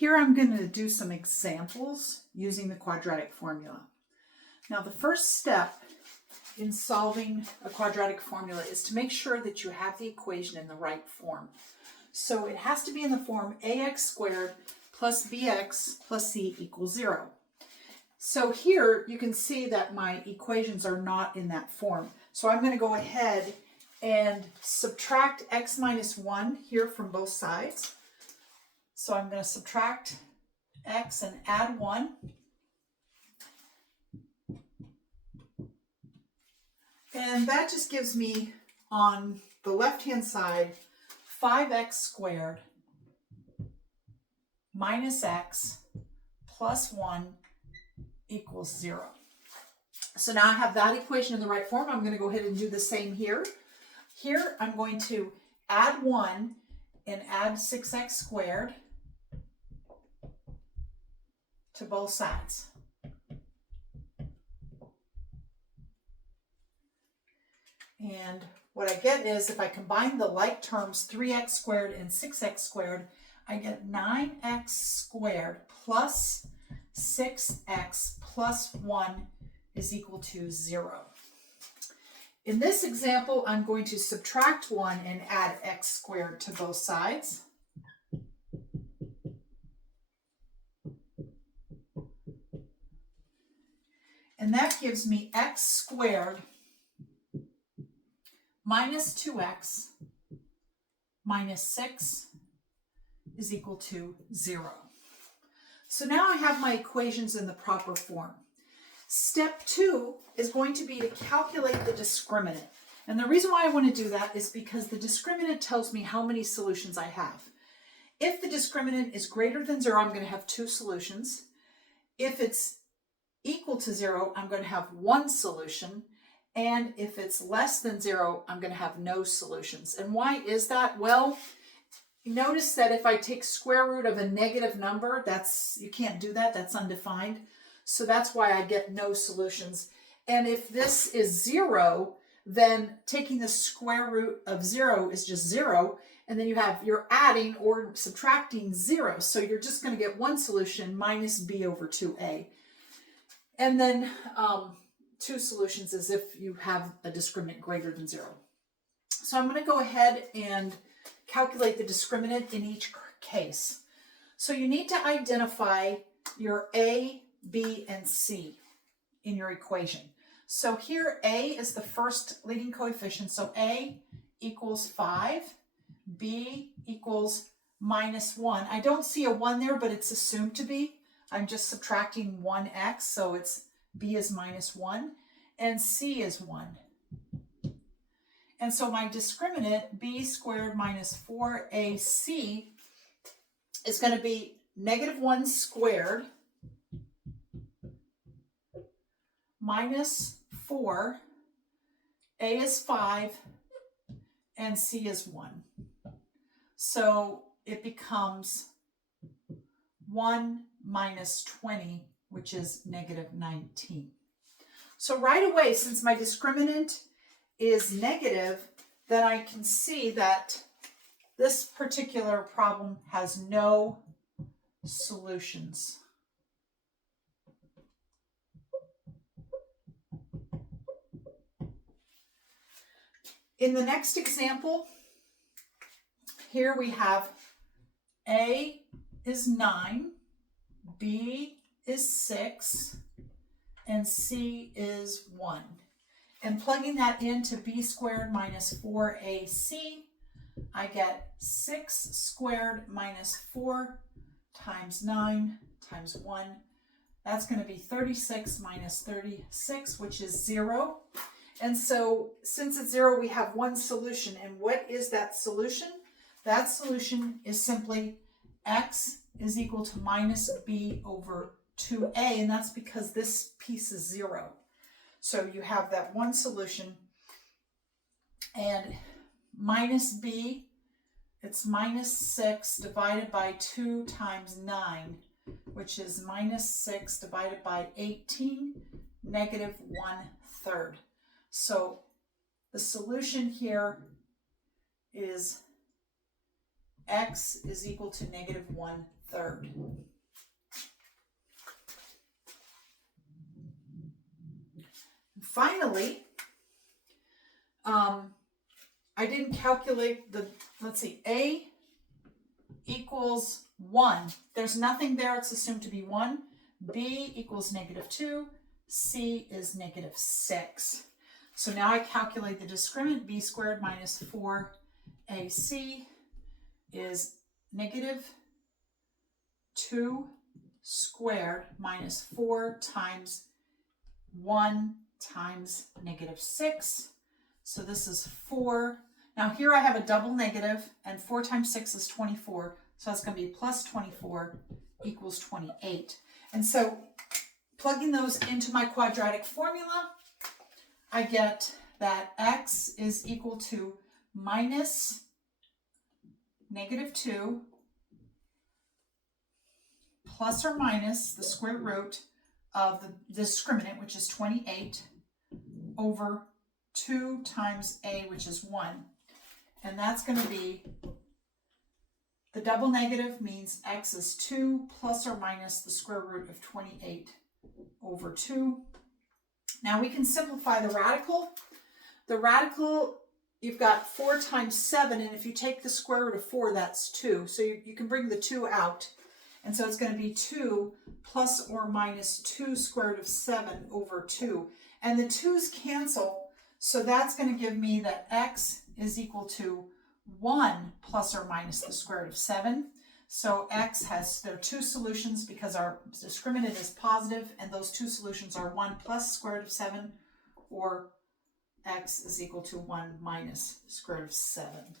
Here I'm going to do some examples using the quadratic formula. Now the first step in solving a quadratic formula is to make sure that you have the equation in the right form. So it has to be in the form ax squared plus bx plus c equals 0. So here you can see that my equations are not in that form. So I'm going to go ahead and subtract x minus 1 here from both sides. So I'm going to subtract x and add 1. And that just gives me, on the left-hand side, 5x squared minus x plus 1 equals 0. So now I have that equation in the right form. I'm going to go ahead and do the same here. Here I'm going to add 1 and add 6x squared to both sides. And what I get is, if I combine the like terms, 3x squared and 6x squared, I get 9x squared plus 6x plus 1 is equal to 0. In this example, I'm going to subtract 1 and add x squared to both sides. And that gives me x squared minus 2x minus 6 is equal to 0. So now I have my equations in the proper form. Step 2 is going to be to calculate the discriminant. And the reason why I want to do that is because the discriminant tells me how many solutions I have. If the discriminant is greater than 0, I'm going to have 2 solutions. If it's equal to 0, I'm going to have 1 solution. And if it's less than 0, I'm going to have no solutions. And why is that? Well, notice that if I take square root of a negative number, you can't do that. That's undefined. So that's why I get no solutions. And if this is 0, then taking the square root of 0 is just 0. And then you're adding or subtracting 0. So you're just going to get 1 solution minus b over 2a. And then 2 solutions is if you have a discriminant greater than 0. So I'm going to go ahead and calculate the discriminant in each case. So you need to identify your a, b, and c in your equation. So here a is the first leading coefficient. So a equals 5, b equals minus 1. I don't see a 1 there, but it's assumed to be. I'm just subtracting 1x, so it's b is minus 1, and c is 1. And so my discriminant, b squared minus 4ac, is going to be negative 1 squared minus 4, a is 5, and c is 1. So it becomes 1 minus 20, which is negative 19. So right away, since my discriminant is negative, then I can see that this particular problem has no solutions. In the next example, here we have a is 9, b is 6, and c is 1. And plugging that into b squared minus 4ac, I get 6 squared minus 4 times 9 times 1. That's going to be 36 minus 36, which is 0. And so since it's 0, we have 1 solution. And what is that solution? That solution is simply x is equal to minus b over 2a, and that's because this piece is 0. So you have that 1 solution, and minus b, it's minus 6 divided by 2 times 9, which is minus 6 divided by 18, negative 1/3. So the solution here is x is equal to negative 1/3. third. Finally, I didn't calculate the, let's see, A equals 1. There's nothing there. It's assumed to be 1. B equals -2. C is -6. So now I calculate the discriminant. B squared minus 4AC is -2 squared minus 4 times 1 times -6. So this is 4. Now here I have a double negative, and 4 times 6 is 24. So that's going to be plus 24 equals 28. And so plugging those into my quadratic formula, I get that x is equal to minus -2 plus or minus the square root of the discriminant, which is 28, over 2 times a, which is 1. And that's going to be, the double negative means x is 2 plus or minus the square root of 28 over 2. Now we can simplify the radical. The radical, you've got 4 times 7, and if you take the square root of 4, that's 2. So you can bring the 2 out. And so it's going to be 2 plus or minus 2 square root of 7 over 2. And the 2's cancel, so that's going to give me that x is equal to 1 plus or minus the square root of 7. So x has, there are 2 solutions because our discriminant is positive, and those 2 solutions are 1 plus square root of 7, or x is equal to 1 minus square root of 7.